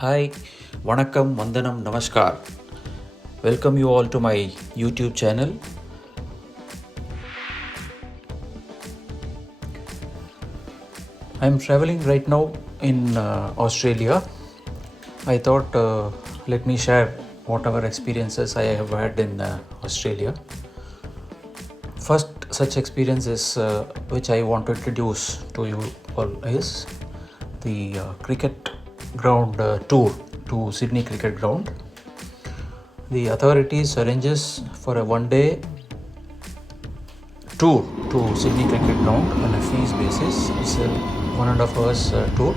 Hi, Vanakkam, Vandanam, Namaskar. Welcome you all to my YouTube channel. I'm traveling right now in Australia. I thought let me share whatever experiences I have had in Australia. First such experience is which I want to introduce to you all is the cricket ground tour to Sydney Cricket Ground. The authorities arranges for a one-day tour to Sydney Cricket Ground on a fees basis. It's a 1.5 hours tour.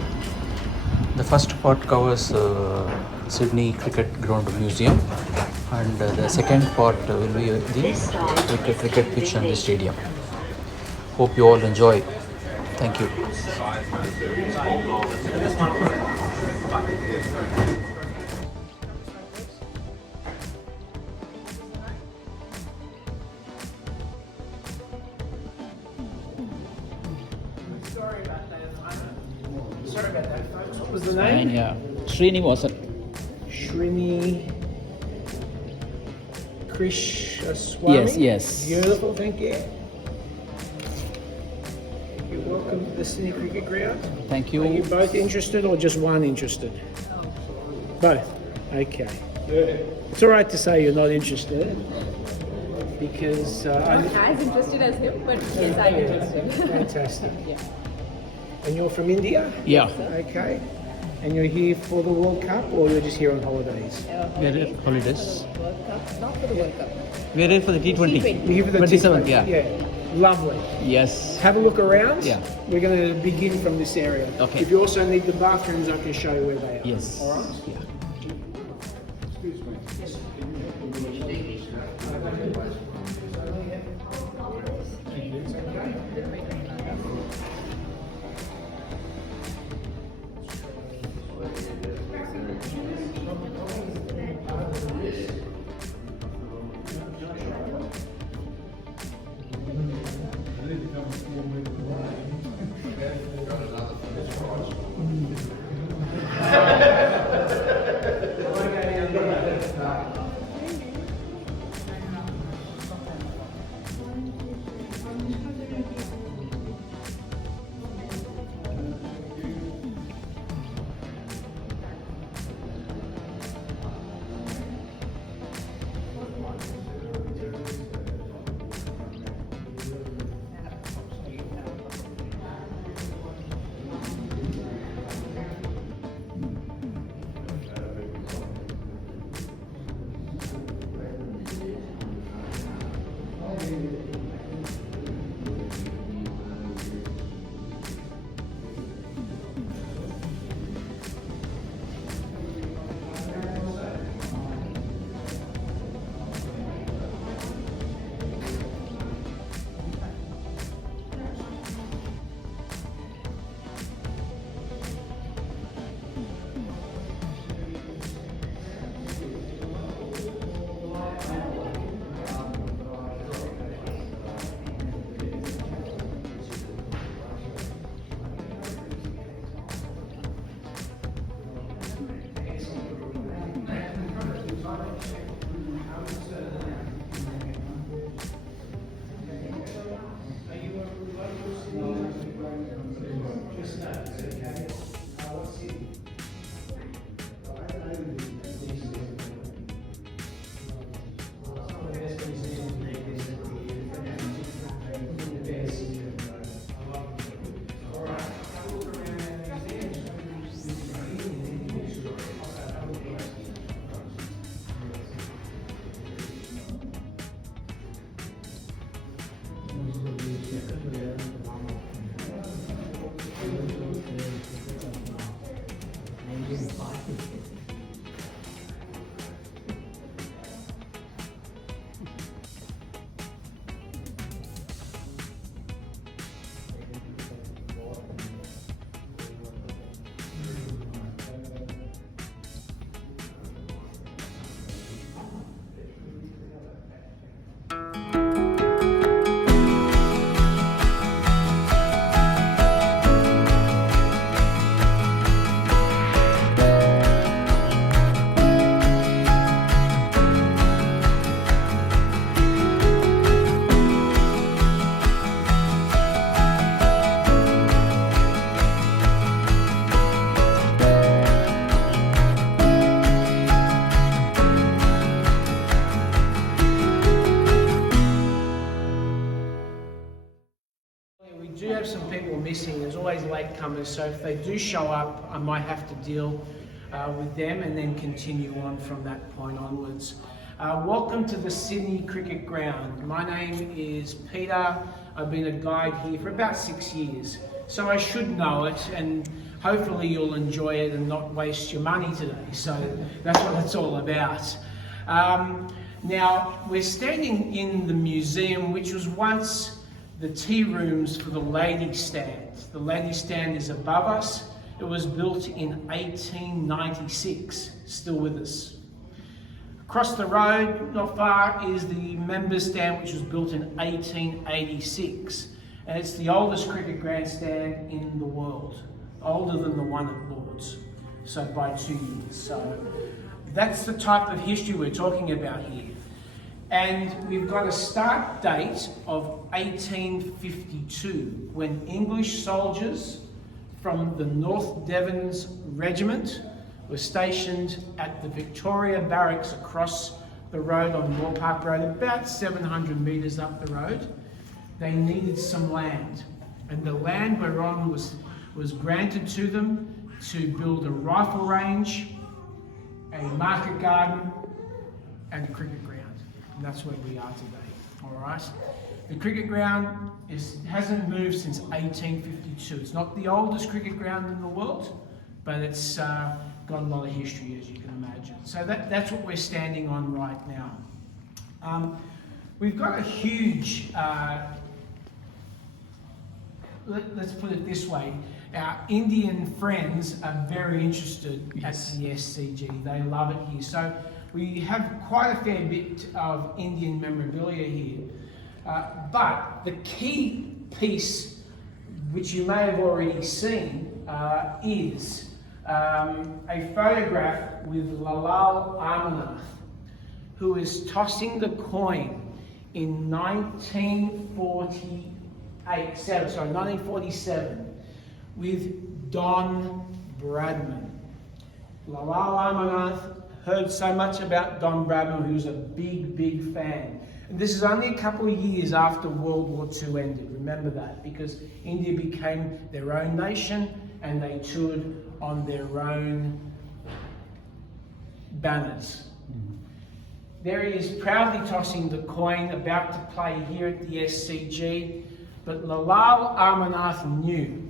The first part covers Sydney Cricket Ground Museum, and the second part will be the cricket pitch and the stadium. Hope you all enjoy. Thank you. Sorry about that, folks. What was the name? Yeah, Srinivasan. Shrini Krishnaswamy. Yes. Beautiful, thank you. You're welcome to the Sydney Cricket Ground. Thank Are you you. both interested or just one interested? Both. Okay. It's all right to say you're not interested because Not as interested as him, but yes, I'm interested. fantastic. Yeah. And you're from India? Yeah, Okay. And you're here for the World Cup or you're just here on holidays? we're here for holidays. World Cup, not for the World Cup. We're here for the T20. T20. You're here for the 27th, T20? yeah. Yeah. Lovely. Yes. Have a look around. Yeah. We're going to begin from this area. Okay. If you also need the bathrooms, I can show you where they are. Yes. All right. Yeah. always latecomers, so if they do show up, I might have to deal with them and then continue on from that point onwards. Welcome to the Sydney Cricket Ground. My name is Peter. I've been a guide here for about 6 years, so I should know it, and hopefully you'll enjoy it and not waste your money today. So that's what it's all about. Now, we're standing in the museum, which was once the tea rooms for the ladies' stand. The ladies' stand is above us. It was built in 1896, still with us. Across the road, not far, is the members' stand, which was built in 1886. And it's the oldest cricket grandstand in the world, older than the one at Lord's, so by 2 years. So that's the type of history we're talking about here. And we've got a start date of 1852, when English soldiers from the North Devons Regiment were stationed at the Victoria Barracks across the road on Moore Park Road, about 700 metres up the road. They needed some land, and the land we're on was granted to them to build a rifle range, a market garden, and a cricket ground. And that's where we are today, all right? The cricket ground hasn't moved since 1852. It's not the oldest cricket ground in the world, but it's got a lot of history, as you can imagine. So that's what we're standing on right now. We've got a huge, let's put it this way, our Indian friends are very interested at the SCG. They love it here. So we have quite a fair bit of Indian memorabilia here. But the key piece, which you may have already seen, is a photograph with Lalal Amarnath, who is tossing the coin in 1947 with Don Bradman. Lalal Amarnath heard so much about Don Bradman, who was a big, big fan. And this is only a couple of years after World War II ended, remember that, because India became their own nation and they toured on their own banners. There he is proudly tossing the coin, about to play here at the SCG, but Lalal Amarnath knew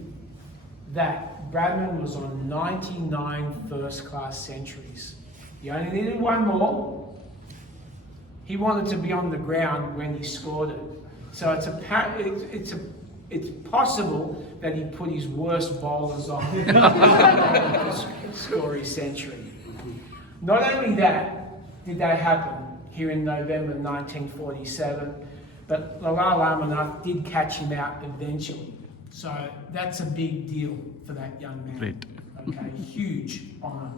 that Bradman was on 99 first-class centuries. He only needed one more. He wanted to be on the ground when he scored it. So it's possible that he put his worst bowlers on to score his century. Not only that did that happen here in November 1947, but Lalal Amarnath did catch him out eventually. So that's a big deal for that young man. Great. Okay, huge honour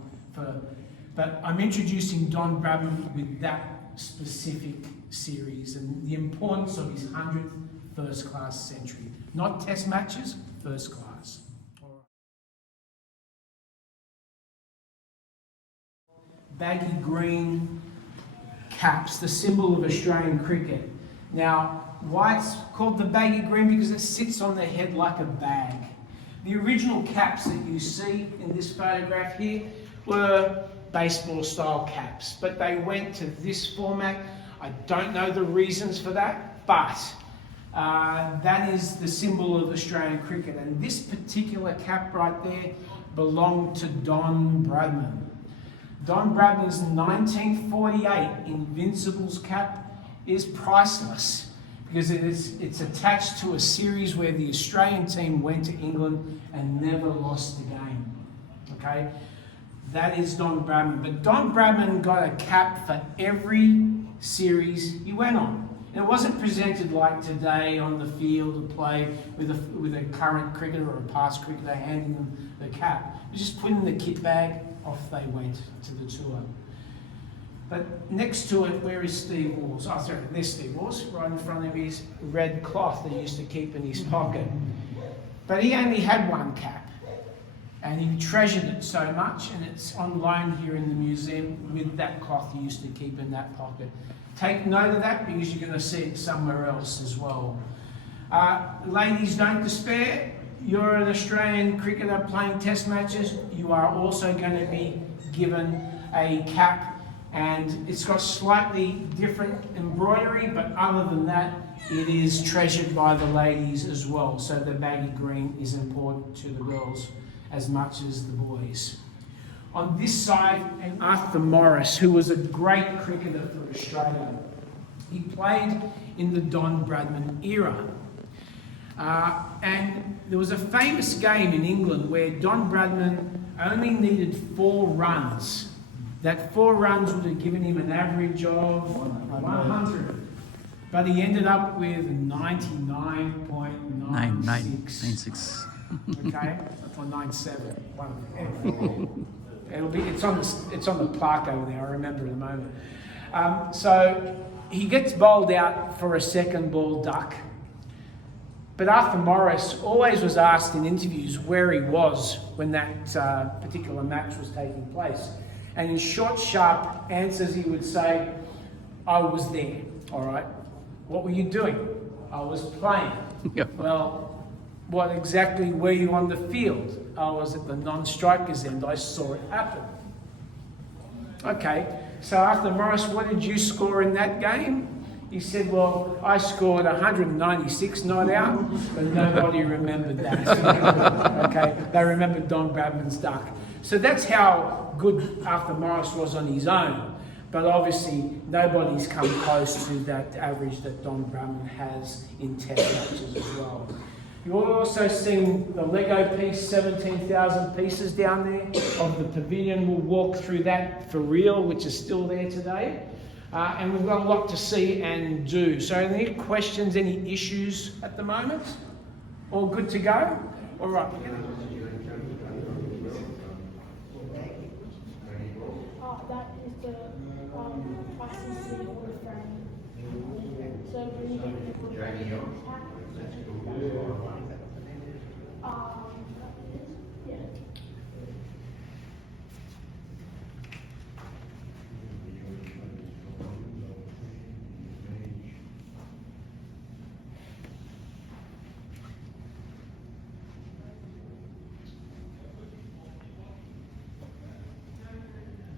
but I'm introducing Don Bradman with that specific series and the importance of his 100th first-class century. Not test matches, first class. Baggy green caps, the symbol of Australian cricket. Now, why it's called the baggy green? Because it sits on the head like a bag. The original caps that you see in this photograph here were baseball style caps, but they went to this format. I don't know the reasons for that, but that is the symbol of Australian cricket, and this particular cap right there belonged to Don Bradman. Don Bradman's 1948 Invincibles cap is priceless because it's attached to a series where the Australian team went to England and never lost the game. Okay? That is Don Bradman. But Don Bradman got a cap for every series he went on. And it wasn't presented like today on the field of play with a current cricketer or a past cricketer handing them the cap. It was just put in the kit bag, off they went to the tour. But next to it, where is Steve Walls? Oh, sorry, there's Steve Walls, right in front of his red cloth that he used to keep in his pocket. But he only had one cap. And he treasured it so much, and it's on loan here in the museum with that cloth he used to keep in that pocket. Take note of that because you're going to see it somewhere else as well. Ladies, don't despair. you're an Australian cricketer playing test matches, you are also going to be given a cap, and it's got slightly different embroidery, but other than that, it is treasured by the ladies as well. So the baggy green is important to the girls as much as the boys. On this side, Arthur Morris, who was a great cricketer for Australia. He played in the Don Bradman era. And there was a famous game in England where Don Bradman only needed 4 runs. That 4 runs would have given him an average of 100. But he ended up with 99.96. Okay, or 97. One of them. It's on the plaque over there. I remember in a moment. So he gets bowled out for a second ball duck. But Arthur Morris always was asked in interviews where he was when that particular match was taking place. And in short, sharp answers, he would say, I was there, all right. What were you doing? I was playing. Yep. Well, what exactly were you on the field? I was at the non-strikers end. I saw it happen. Okay, so Arthur Morris, what did you score in that game? He said, well, I scored 196 not out, but nobody remembered that. Okay, they remembered Don Bradman's duck. So that's how good Arthur Morris was on his own. But obviously, nobody's come close to that average that Don Bradman has in test matches as well. You'll also see the Lego piece, 17,000 pieces down there of the pavilion. We'll walk through that for real, which is still there today. And we've got a lot to see and do. So any questions, any issues at the moment? All good to go? All right. That is the ICC Hall of Fame. So when you get the yeah.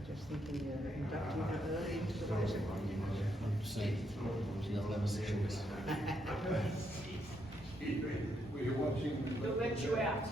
Just thinking, inducting her early into the racing. She doesn't have a session. Were you watching? They'll let you out.